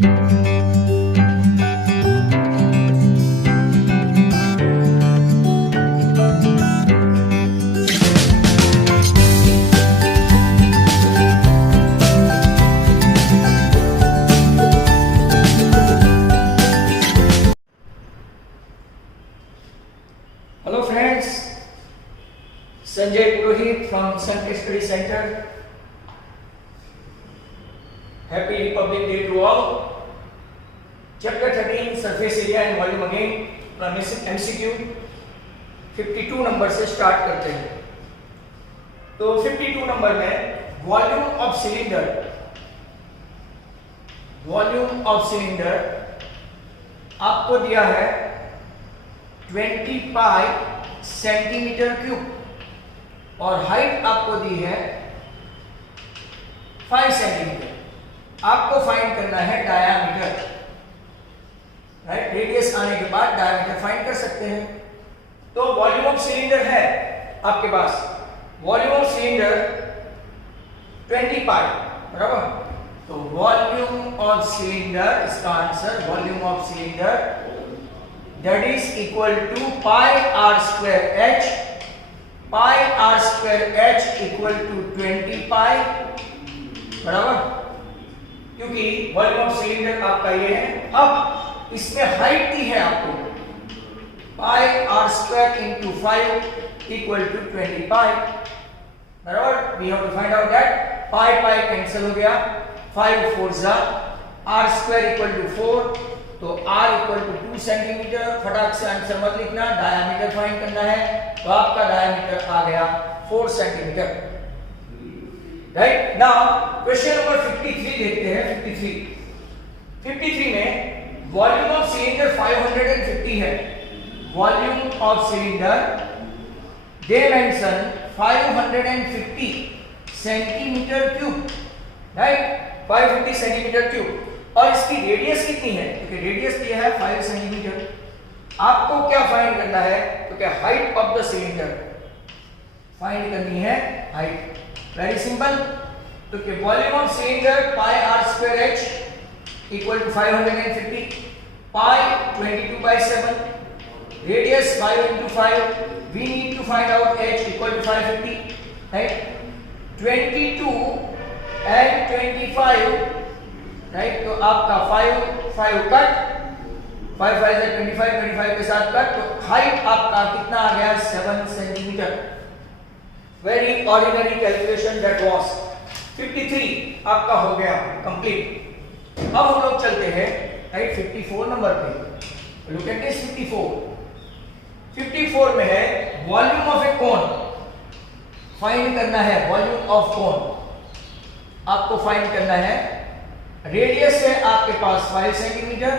Hello friends, Sanjay Purohit from Sun Study Center. Happy Republic Day to all. Chapter 13 Surface Area and Volume again from MCQ 52 number से start करते हैं. तो 52 number में volume of cylinder आपको दिया है 20 पाई centimetre cube और height आपको दी है 5 सेंटीमीटर. आपको फाइंड करना है डायामीटर. राइट, रेडियस आने के बाद डायामीटर फाइंड कर सकते हैं. तो वॉल्यूम ऑफ सिलेंडर है आपके पास. वॉल्यूम ऑफ सिलेंडर 20 पाई, बराबर. तो वॉल्यूम ऑफ सिलेंडर, इसका answer volume of cylinder that is equal to pi r square h. pi r square h equal to 20 pi, बराबर. क्योंकि वॉल्यूम ऑफ सिलेंडर आपका ये है. अब इसमें हाइट दी है आपको pi r square into 5 equal to 20 pi, बराबर. we have to find out that pi cancel हो गया. 5 4 जा r square equal to 4. तो r इक्वल टू 2 सेंटीमीटर. फटाक से आंसर मत लिखना, डायामीटर फाइंड करना है. तो आपका डायामीटर आ गया 4 centimetre. Right. Now question number 53 देखते हैं. 53 में वॉल्यूम ऑफ सिलेंडर 550 है. Volume of cylinder they mention 550 centimetre cube. Right, 550 centimetre cube. और इसकी रेडियस कितनी है? क्योंकि रेडियस दिया है 5 सेंटीमीटर. आपको क्या फाइंड करना है? तो क्या height of the cylinder find करनी है. Height very simple. तो कि volume of cylinder pi r square h equal to 550 pi 22/7 radius 5 into 5. We need to find out h equal to 550. Right, 22 and 25. Right, तो आपका 5 cut, 5 5 से 25 के साथ cut. तो हाइट आपका कितना आ गया? 7 centimetre. Very ordinary calculation that was. 53 आपका हो गया कंप्लीट. अब हम लोग चलते हैं राइट 54 नंबर पे. लुक एट दिस 54 में है volume of A cone. Find करना है वॉल्यूम ऑफ कोन. आपको फाइंड करना है. रेडियस है आपके पास 5 सेंटीमीटर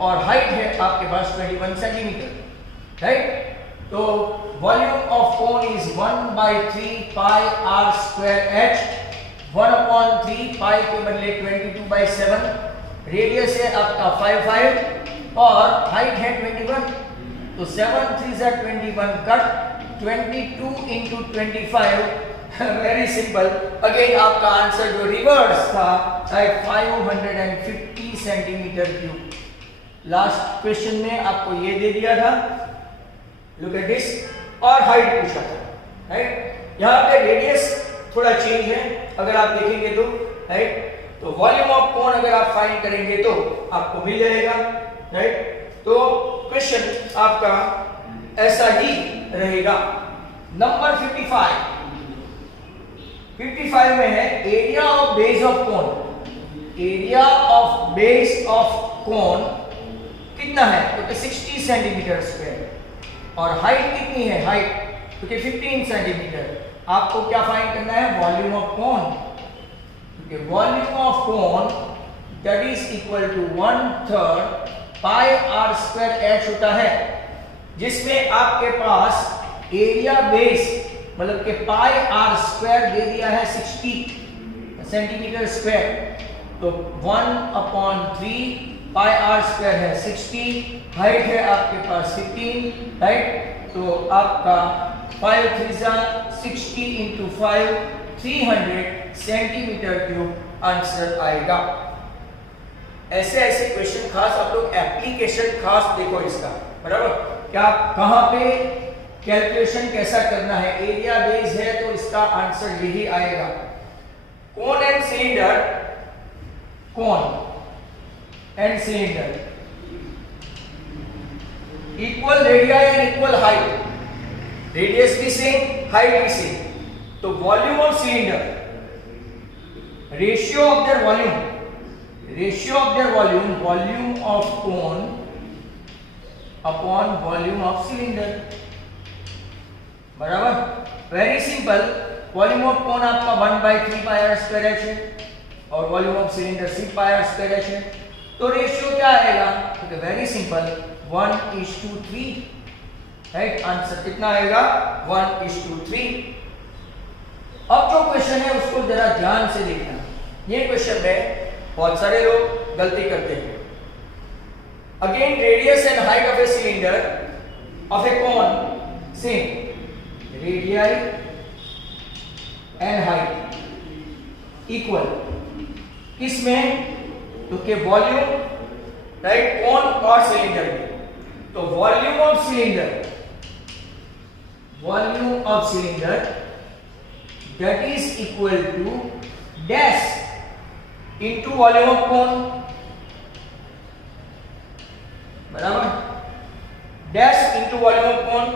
और हाइट है आपके पास 21 सेंटीमीटर. राइट, तो volume of cone is 1/3 pi r square h. 1/3 पाई के बदले 22/7. रेडियस है आपका 5 और हाइट है 21. तो 7 3 जा 21 cut. 22 into 25. Very simple. Again आपका आंसर जो रिवर्स था 550 सेंटीमीटर क्यूब. लास्ट क्वेश्चन में आपको ये दे दिया था. Look at this. और हाइट पूछा था. राइट, यहाँ पे रेडियस थोड़ा चेंज है अगर आप देखेंगे तो. राइट, तो वॉल्यूम ऑफ कोन अगर आप फाइंड करेंगे तो आपको मिल जाएगा. राइट, तो क्वेश्चन आपका ऐसा ही रहेगा. नंबर 55 में है area of base of cone. Area of base of cone कितना है? तो 60 सेंटीमीटर स्क्वायर. और हाइट कितनी है? हाइट क्योंकि 15 सेंटीमीटर. आपको क्या फाइंड करना है? Volume of cone. क्योंकि volume of cone that is equal to 1/3 pi r square h होता है, जिसमें आपके पास एरिया बेस मतलब कि पाई r स्क्वायर दे दिया है 60 सेंटीमीटर स्क्वायर. तो 1/3 पाई r स्क्वायर है 60. हाइट है आपके पास 15. राइट, तो आपका 5 3 60 into 5 300 सेंटीमीटर क्यूब आंसर आएगा. ऐसे ऐसे क्वेश्चन खास आप लोग एप्लीकेशन खास देखो इसका, बराबर, क्या कहां पे कैलकुलेशन कैसा करना है। एरिया बेस है तो इसका आंसर यही आएगा। Cone and cylinder, cone and cylinder equal radius and equal height, radius भी सेम, हाइट भी सेम, तो volume of cylinder, ratio of their volume, ratio of their volume, volume of cone upon volume of cylinder, बराबर। Very simple, volume of cone आपका 1/3 pi are square H है और volume of cylinder 6 pi are square H है, तो ratio क्या आएगा, तो very simple 1:3, right. Answer कितना आएगा, 1:3। अब जो क्वेश्चन है उसको जरा ध्यान से देखना। ये क्वेश्चन में बहुत सारे लोग गलती करते हैं। Again radius and height of a cylinder of A cone same, radii and height equal, किसमें, तो के वॉल्यूम, राइट, कोन और सिलेंडर में। तो volume of cylinder, volume of cylinder that is equal to dash into volume of cone, बराबर, dash into volume of cone।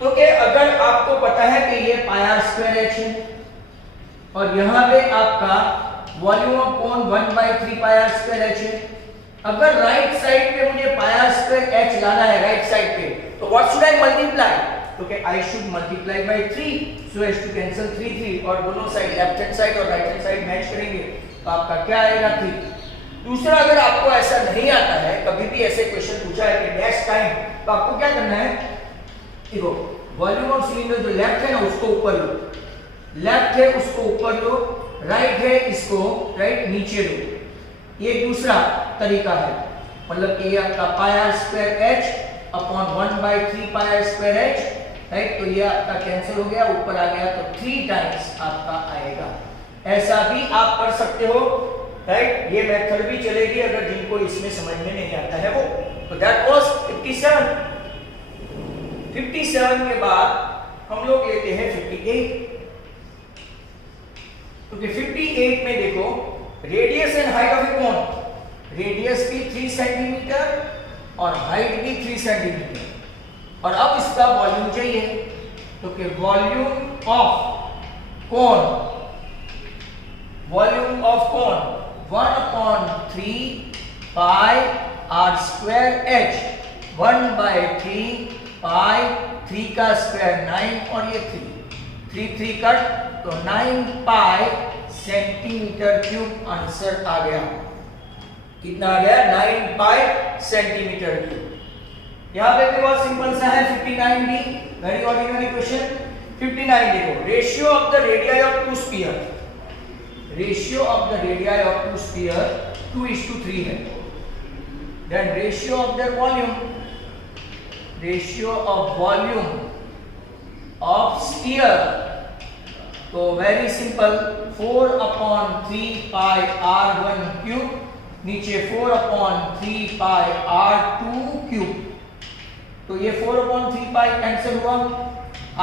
तो कि अगर आपको पता है कि ये पाई आर स्क्वायर एच है और यहां पे आपका volume of cone 1/3 pi are square H है, अगर राइट साइड पे मुझे पाई आर स्क्वायर एच लाना है राइट साइड पे, तो व्हाट शुड आई मल्टीप्लाई, तो कि I should multiply by 3 so as to cancel 3 और दोनों साइड लेफ्ट हैंड साइड और राइट हैंड साइड मैच करेंगे, तो आपका क्या आएगा 3। दूसरा, अगर आपको ऐसा नहीं आता है, कभी भी ऐसे क्वेश्चन पूछा है कि डैश टाइम, तो आपको क्या करना है, देखो वॉल्यूम ऑफ सिलेंडर जो लेफ्ट है ना उसको ऊपर लो, लेफ्ट है उसको ऊपर लो, राइट है इसको राइट नीचे लो। ये दूसरा तरीका है, मतलब कि ये आपका pi are square h upon 1/3 pi are square h, right, तो ये आपका कैंसिल हो गया, ऊपर आ गया, तो 3 टाइम्स आपका आएगा। ऐसा भी आप कर सकते हो, राइट, ये मेथड भी चलेगी अगर जिनको इसमें समझ में नहीं आता है वो। तो दैट वाज 57। 57 के बाद हम लोग लेते हैं 58, क्योंकि 58 में देखो radius and height of A cone, radius भी 3 सेंटीमीटर और हाइट भी 3 सेंटीमीटर, और अब इसका वॉल्यूम चाहिए, तो कि volume of cone, volume of cone 1/3 pi are square H, 1/3 pi, 3 का स्क्वायर 9 और ये 3 कट, तो 9 पाई सेंटीमीटर क्यूब आंसर आ गया। कितना आ गया, 9 पाई सेंटीमीटर क्यूब। यहां पे भी बहुत सिंपल सा है, 59 भी वेरी ऑर्डिनरी क्वेश्चन। 59 देखो, ratio of the radii of two sphere, ratio of the radii of two sphere 2:3 है। Then ratio of their volume, ratio of volume of sphere, तो very simple 4/3 pi r1 cube, नीचे 4/3 पाई r2 cube, तो ये 4/3 pi cancel हुआ,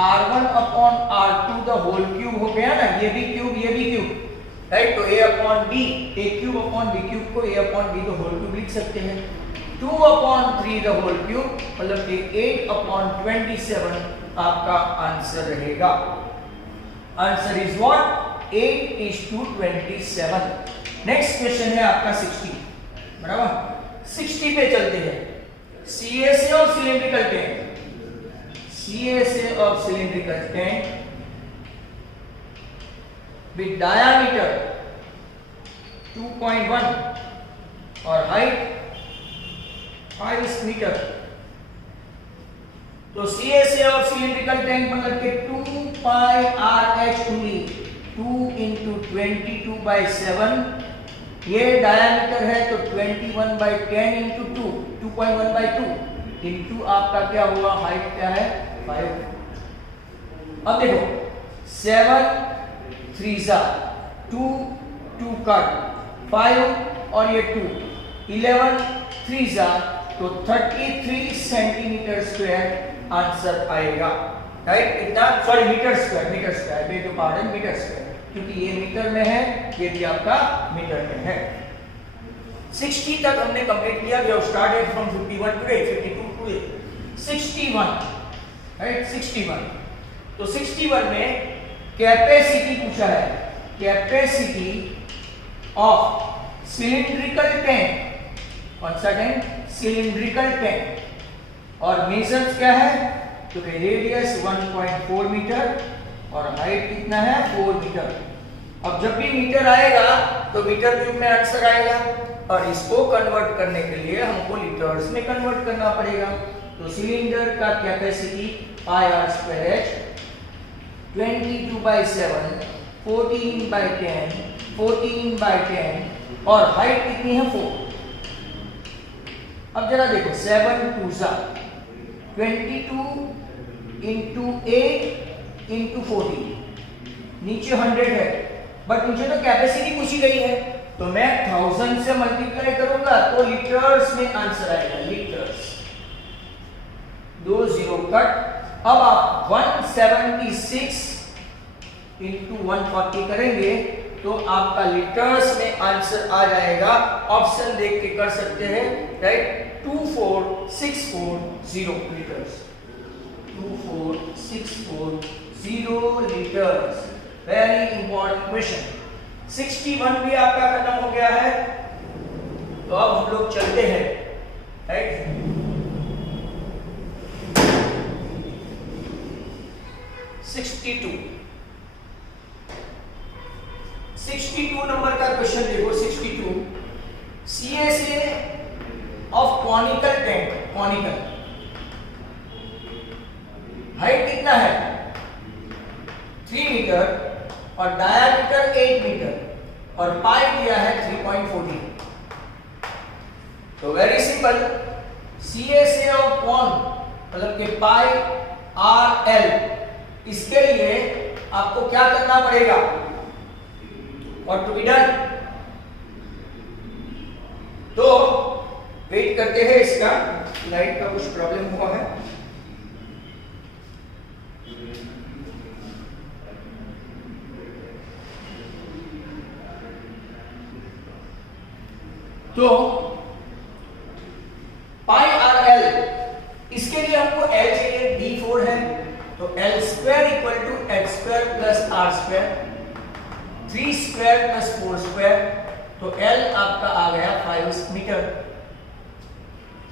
r1/r2 the whole cube हो गया ना, ये भी क्यूब, राइट, तो a/b, a cube upon b cube को a/b द होल क्यूब लिख सकते हैं। 2/3 द होल क्यूब मतलब कि 8/27 आपका आंसर रहेगा। Answer is what, 8:27। Next question है आपका 60, बराबर। 60 पे चलते हैं। CSA of cylindrical tank, CSA of cylindrical tank with diameter 2.1 और height 5 मीटर। तो CSA of cylindrical tank मतलब कि 2 पाई RH दूरी 2 × 22/7, ये डायमीटर है तो 21/10 × 2, 2.1/2 इंटू आपका क्या हुआ, हाइट क्या है 5। अब देखो 7 3 2 2 कट 5 और ये 2, 11 3 जा तो 33 सेंटीमीटर स्क्वायर आंसर आएगा, राइट। इतना, sorry metre square, beg pardon, metre square, क्योंकि ये मीटर में है, ये भी आपका मीटर में है। 60 तक हमने कंप्लीट किया। We have started from 51 today, 52 today, 61, right, 61। तो 61 में कैपेसिटी पूछा है, कैपेसिटी ऑफ सिलिंड्रिकल टैंक, कौन सा टैंक, सिलिंड्रिकल टैंक, और मेजर्स क्या है, तो रेडियस 1.4 मीटर और हाइट कितना है, 4 मीटर। अब जब भी मीटर आएगा तो मीटर क्यूब में आंसर आएगा, और इसको कन्वर्ट करने के लिए हमको लीटर्स में कन्वर्ट करना पड़ेगा। तो सिलेंडर का capacity pi are square H 22/7, 14/10, 14/10, और हाइट कितनी है, 4। अब जरा देखो, 7 2 जा 22 into 8 into 14, नीचे 100 है, बट मुझे तो कैपेसिटी पूछी गई है, तो मैं 1000 से मल्टीप्लाई करूंगा तो लीटर्स में आंसर आएगा, लीटर्स, 2 0 कट। अब आप 176 into 140 करेंगे तो आपका लीटर्स में आंसर आ जाएगा। ऑप्शन देख के कर सकते हैं, right, 24640 litres, 24640 litres. Very important question. 61 भी आपका खत्म हो गया है, तो अब हम लोग चलते हैं, राइट। 62 नंबर का क्वेश्चन देखो। 62 CSA of conical tank, conical, height कितना है, 3 मीटर और डायामीटर 8 मीटर, और पाई दिया है 3.14। तो very simple, CSA of cone मतलब कि पाई आर एल, इसके लिए आपको क्या करना पड़ेगा, और टू बी डन, तो वेट करते हैं। इसका लाइट का कुछ प्रॉब्लम हुआ है, तो पाई आर एल, इसके लिए हमको एल चाहिए, d4 है, तो L square equal to H square plus R square, 3 square plus 4 square, तो एल आपका आ गया 5 मीटर।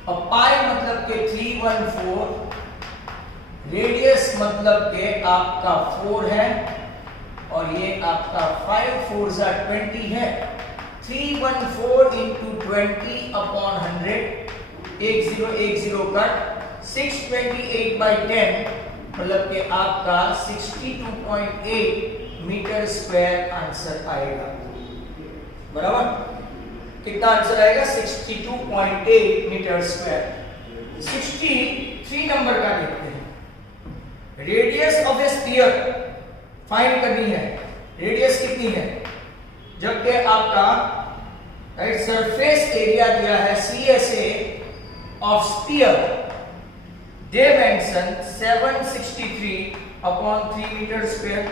अब पाई मतलब के 314, रेडियस मतलब के आपका 4 है, और ये आपका 5 4 जा 20 है, 314 into 20 upon 100, 1010 कट, 628/10 मतलब कि आपका 62.8 मीटर स्क्वायर आंसर आएगा, बराबर। कितना आंसर आएगा, 62.8 मीटर स्क्वायर। 63 नंबर का देखते हैं। Radius of a sphere find करनी है। रेडियस कितनी है, जबकि आपका राइट सरफेस एरिया दिया है CSA of sphere, dimension 763/3 metre square.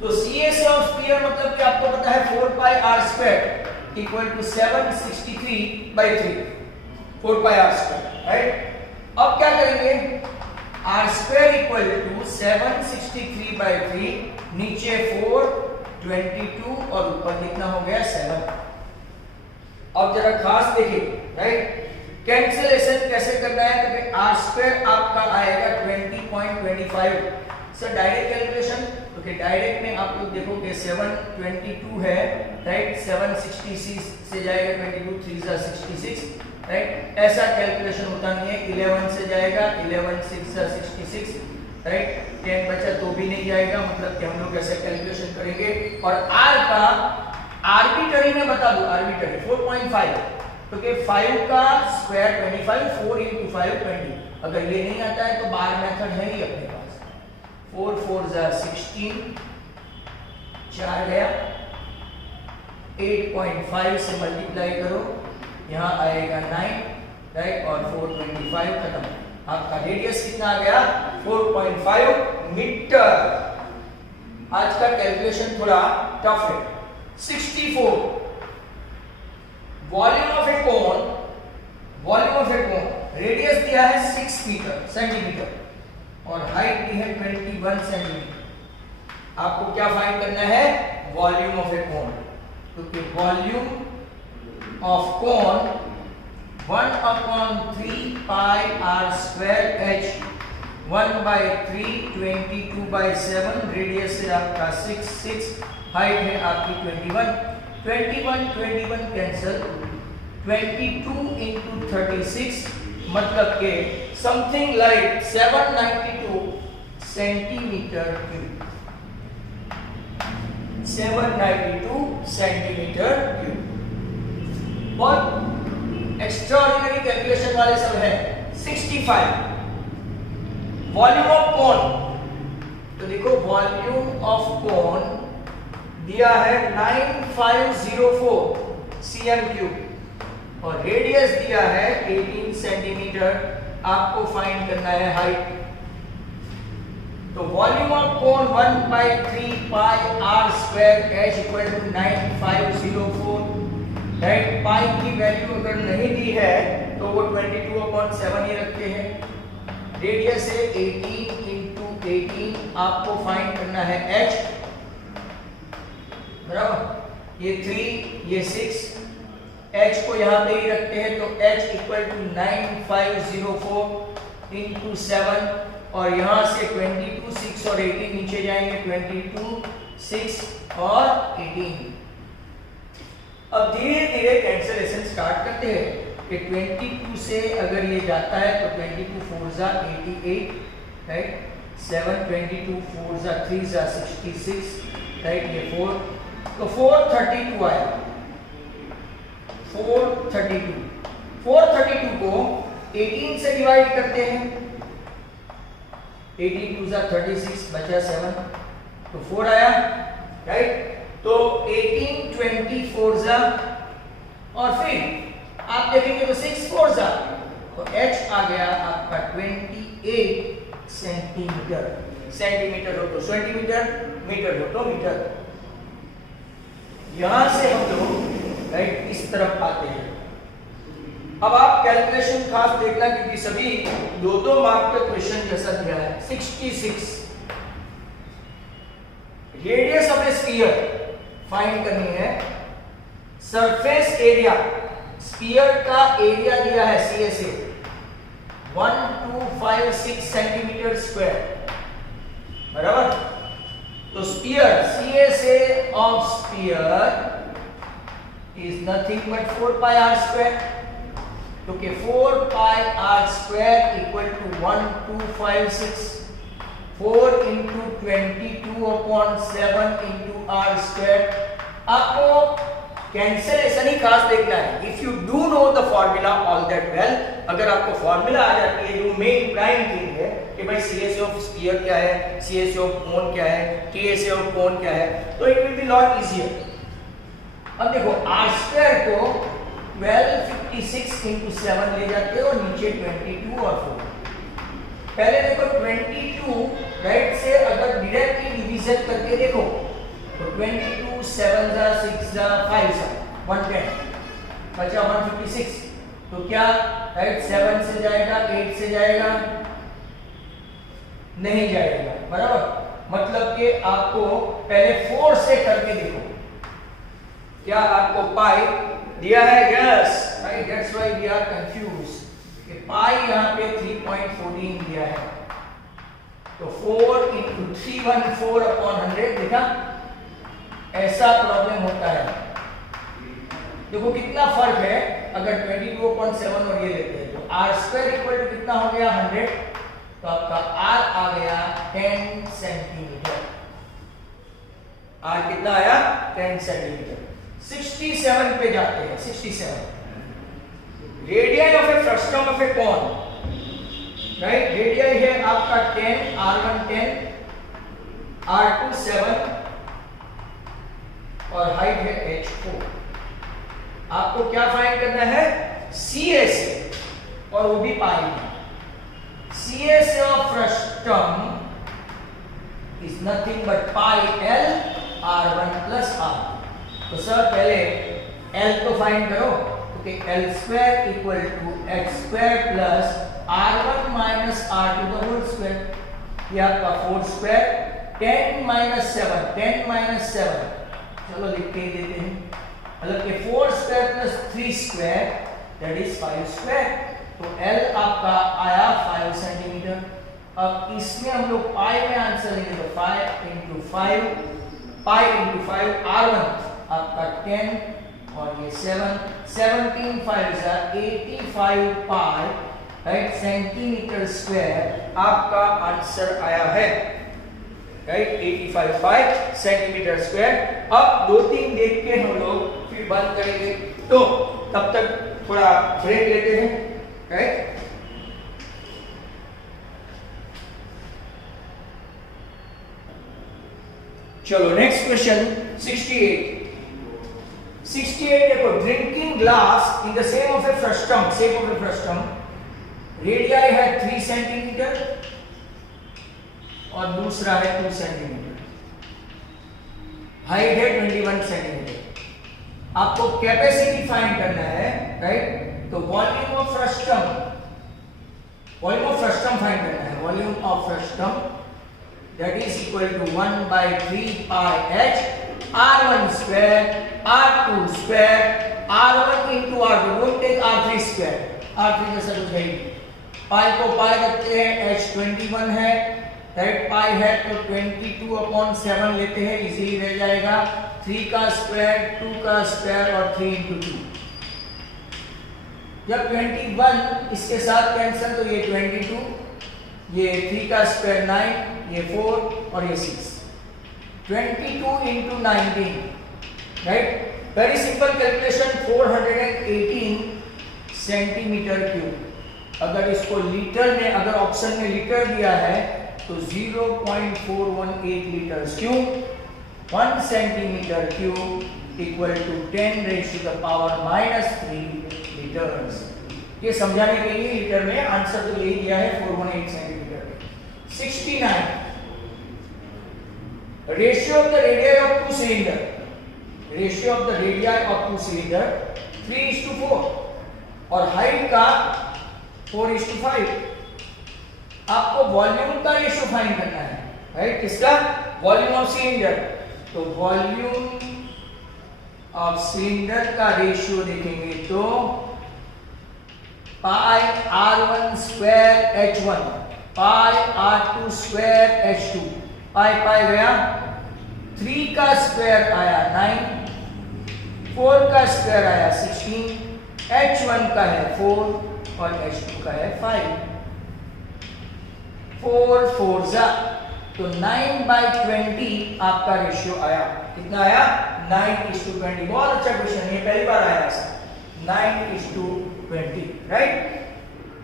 तो CSA ऑफ स्फीयर मतलब कि आपको पता है 4 pi are square equal to 763/3, 4 pi are square, right. अब क्या करेंगे, आर स्क्वायर इक्वल टू 763/3, नीचे 4 22 और ऊपर कितना हो गया 7। अब जरा खास देखिए, राइट, कैंसिलेशन कैसे करना है, तो आर स्क्वायर आपका आएगा 20.25। सर डायरेक्ट कैलकुलेशन, तो कि डायरेक्ट में आप लोग देखो कि 722 है, राइट, 766 से जाएगा 22, 3 जा 66, राइट। ऐसा कैलकुलेशन होता नहीं है, 11 से जाएगा, 11 6 जा 66, राइट, 10 बचा तो भी नहीं जाएगा, मतलब कि हम लोग ऐसा कैलकुलेशन करेंगे। और आर का आर्बिट्ररी में बता दो, आर्बिट्ररी 4.5, तो कि 5 का स्क्वायर 25, 4 into 5 20। अगर ये नहीं आता है तो बार मेथड है ही अपने पास, 4 4 जा 16, 4 गया 8.5 से मल्टीप्लाई करो, यहाँ आएगा 9, राइट, और 425 खत्म। आपका रेडियस कितना आ गया? 4.5 मीटर। आज का कैलकुलेशन थोड़ा टफ है। 64 volume of A cone, radius दिया है 6 सेंटीमीटर और हाइट दी है 21 सेंटीमीटर। आपको क्या फाइंड करना है? वॉल्यूम ऑफ ए कोन। क्योंकि volume of cone 1/3 pi r square h, 1/3 22/7, radius है आपका 6, हाइट है आपकी 21 कैंसल, 22 into 36 मतलब के something like 792 centimetre cube. 792 centimetre cube. बहुत एक्स्ट्राऑर्डिनरी कैलकुलेशन वाले सब है। 65 वॉल्यूम ऑफ कोन, तो देखो वॉल्यूम ऑफ कोन दिया है 9504 cm क्यूब और रेडियस दिया है 18 सेंटीमीटर। आपको फाइंड करना है हाइट। तो volume of cone 1/3 pi r square h equal to 9504, right. Pi की वैल्यू अगर नहीं दी है तो वो 22/7 ही रखते हैं। रेडियस है 18 into 18। आपको फाइंड करना है h, बराबर, ये 3 ये 6, h को यहाँ पे ही रखते हैं तो h इक्वल टू 9504 into 7 और यहाँ से 22 6 और 18 नीचे जाएंगे, 22 6 और 18। अब धीरे धीरे कैंसलेशन स्टार्ट करते हैं कि 22 से अगर ये जाता है तो 22 4 जा 88, राइट, 7 22 4 जा 3 जा 66, राइट, ये 4 तो 432 आया। 432 को 18 से डिवाइड करते हैं, 18 2 जा 36, बचा 7 तो 4 आया, राइट। तो 18 24 जा और फिर आप देखेंगे तो 6 4 जा तो h आ गया आपका 28 सेंटीमीटर। सेंटीमीटर हो तो सेंटीमीटर, मीटर हो तो मीटर। यहां से हम लोग राइट इस तरफ आते हैं। अब आप कैलकुलेशन खास देखना क्योंकि सभी 2-2 मार्क का क्वेश्चन जैसा दिया है। 66 radius of a sphere find करनी है। सरफेस एरिया, स्फीयर का एरिया दिया है CSA 1256 सेंटीमीटर स्क्वायर, बराबर। तो sphere CSA of sphere is nothing but 4 pi r square, क्योंकि 4 pi r square equal to 1256, 4 into 22/7 into r square. आपको cancellation ही खास देखना है। If you do know the formula all that well, अगर आपको फॉर्मूला आ जाती है, जो मेन प्राइम थिंग है कि भाई CSA ऑफ स्फीयर क्या है, CSA ऑफ कोन क्या है, TSA ऑफ कोन क्या है, तो it will be lot easier. अब देखो r स्क्वायर को 1256 into 7 ले जाते हो और नीचे 22 और 4। पहले देखो 22 राइट से अगर डायरेक्टली डिवीजन करके देखो तो 22 7 जा 6 जा 5 जा 110 बचा 156। तो क्या राइट 7 से जाएगा, 8 से जाएगा, नहीं जाएगा, बराबर। मतलब कि आपको पहले 4 से करके देखो। क्या आपको पाई दिया है? Yes, right, that's why we are confuse कि पाई यहां पे 3.14 दिया है। तो 4 into 314/100, देखा ऐसा प्रॉब्लम होता है। देखो कितना फर्क है अगर 22/7 और ये लेते हैं तो r स्क्वायर इक्वल टू कितना हो गया 100, तो आपका r आ गया 10 सेंटीमीटर। r कितना आया? 10 सेंटीमीटर। 67 पे जाते हैं। 67 radian of A frustum of A cone, right. Radian है आपका 10, r1 10, r2 7, और हाइट है h4। आपको क्या फाइंड करना है? CA से, और वो भी पाई में। CA से of frustum is nothing but pi L R1 plus R। तो सर पहले L को फाइंड करो, तो L square equal to h square plus R1 minus R2 का होल स्क्वायर। ये आपका 4 स्क्वायर 10 माइनस 7, 10 माइनस 7, चलो लिख के ही देते हैं, मतलब कि 4 square plus 3 square that is 5 square. तो L आपका आया 5 सेंटीमीटर। अब इसमें हम लोग पाई में आंसर लेंगे, तो 5 इंटू 5, पाई इंटू 5 R1 आपका 10 और ये 7, 17 5 85 पाई, राइट, सेंटीमीटर स्क्वायर आपका आंसर आया है, राइट, 85 पाई सेंटीमीटर स्क्वायर। अब 2-3 देख के हम लोग फिर बंद करेंगे, तो तब तक थोड़ा ब्रेक लेते हैं, राइट। चलो नेक्स्ट क्वेश्चन 68 देखो, drinking glass in the same of A frustum, shape of A frustum, radii है 3 सेंटीमीटर और दूसरा है 2 सेंटीमीटर, हाइट है 21 सेंटीमीटर। आपको कैपेसिटी फाइंड करना है, राइट। तो वॉल्यूम ऑफ फ्रस्टम फाइंड करना है, volume of frustum that is equal to 1 by 3 pi h R1 square R2 square R1 into R2, don't take R3 square, R3 जैसा कुछ है, पाई को पाई रखते हैं, h 21 है, राइट, पाई है तो 22/7 लेते हैं, इजीली रह जाएगा, 3 का स्क्वायर 2 का स्क्वायर और 3 into 2, जब 21 इसके साथ कैंसिल तो ये 22, ये 3 का स्क्वायर 9, ये 4 और ये 6, 22 into 19, right, very simple calculation, 418 centimetre cube. अगर इसको लीटर में, अगर ऑप्शन में लीटर दिया है तो 0.418 litre cube, 1 centimetre cube equal to 10⁻³ litres. ये समझाने के लिए लीटर में आंसर तो यही दिया है 418 centimetre. 69 ratio of the radii of two cylinder, ratio of the radii of two cylinder 3:4 और हाइट का 4:5। आपको वॉल्यूम का रेशियो फाइंड करना है, राइट, किसका? Volume of cylinder. तो वॉल्यूम ऑफ सिलेंडर का रेशियो देखेंगे तो पाई R1 स्क्वायर H1 पाई R2 स्क्वायर H2, पाई पाई गया, 3 का स्क्वायर आया 9, 4 का स्क्वायर आया 16, H1 का है 4 और H2 का है 5, 4 4 जा तो 9/20 आपका रेशियो आया। कितना आया? 9:20। बहुत अच्छा क्वेश्चन, ये पहली बार आया ऐसा, 9:20, राइट।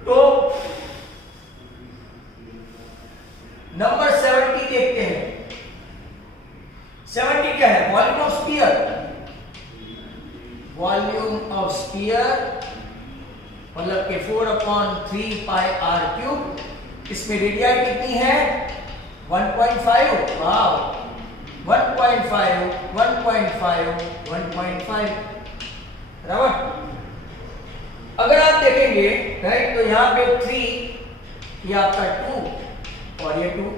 तो नंबर 70 देखते हैं। 70 क्या है? Volume of sphere. Volume of sphere मतलब के 4/3 पाई r³। इसमें रेडियाई कितनी है? 1.5। वाओ, 1.5 1.5 1.5, बराबर। अगर आप देखेंगे, राइट, तो यहां पे 3, ये आपका 2 और ये 2,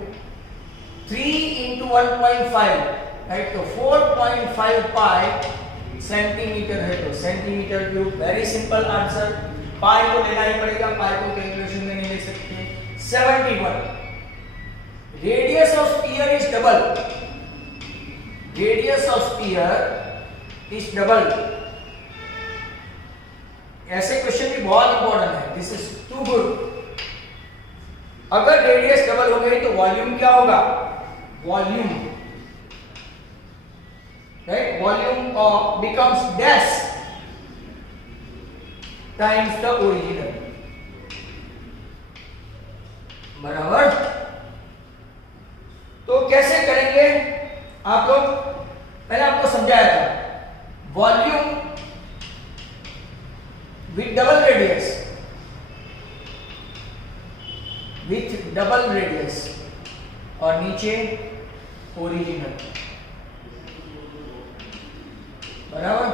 3 into 1.5, राइट, तो 4.5 पाई सेंटीमीटर है, तो centimetre cube. Very simple answer. Pi को लेना ही पड़ेगा, पाई को कैलकुलेशन में नहीं ले सकते। 71 radius of sphere is double, radius of sphere is double. ऐसे क्वेश्चन भी बहुत इंपॉर्टेंट है, दिस इज टू गुड। अगर रेडियस डबल हो गई तो वॉल्यूम क्या होगा? Volume, right, volume becomes dash times the original, बराबर। तो कैसे करेंगे आप लोग? मैंने आपको समझाया था, वॉल्यूम विथ डबल रेडियस, और नीचे ओरिजिनल, बराबर।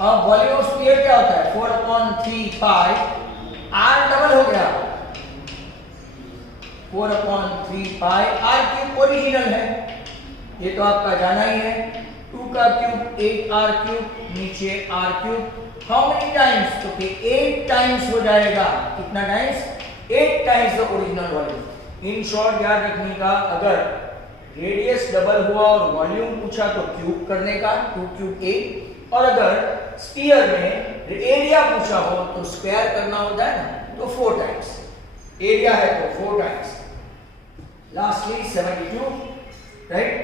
अब वॉल्यूम ऑफ स्फीयर क्या होता है? 4/3 पाई, आर डबल हो गया, 4/3 पाई आर क्यूब ओरिजिनल है, ये तो आपका जाना ही है। 2 का क्यूब 8r क्यूब, नीचे r cube. How many times? तो 8 टाइम्स हो जाएगा। कितना times? 8 times the original volume. In short याद रखने का, अगर रेडियस डबल हुआ और वॉल्यूम पूछा तो क्यूब करने का, 2 क्यूब 8, और अगर स्फीयर में एरिया पूछा हो तो स्क्वायर करना होता है ना, तो 4 टाइम्स। एरिया है तो 4 times. Lastly 72, right?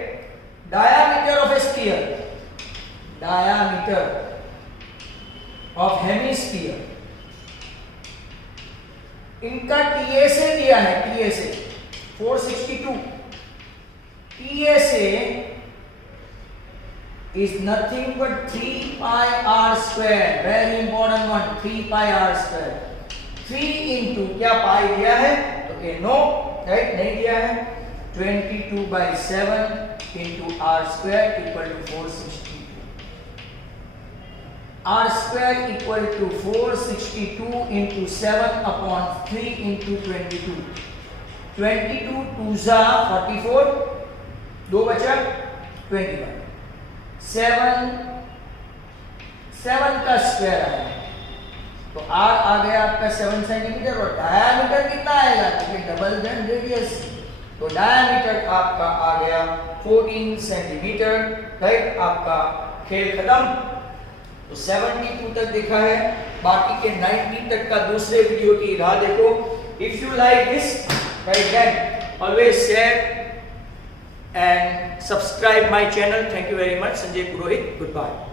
Diameter of a sphere, diameter of hemisphere, इनका टीएसए दिया है, TSA 462। TSA is nothing but 3 pi r square, very important one, 3 pi r square। 3 into क्या पाई दिया है? तो ये नो, राइट, नहीं दिया है। 22/7 into r square equal to 462। r square equal to 462 into 7/3 into 22। 22 2s 44, 2 बचा 21। 7 का स्क्वायर आया, तो r आ गया आपका 7 सेंटीमीटर, और डायामीटर कितना आएगा? क्योंकि डबल देन रेडियस, तो डायामीटर आपका आ गया 14 सेंटीमीटर, राइट? आपका खेल खत्म। तो 72 तक देखा है, बाकी के 90 तक का दूसरे वीडियो की राह देखो। If you like this, right, then always share and subscribe my channel. Thank you very much. Sanjay Purohit. Goodbye.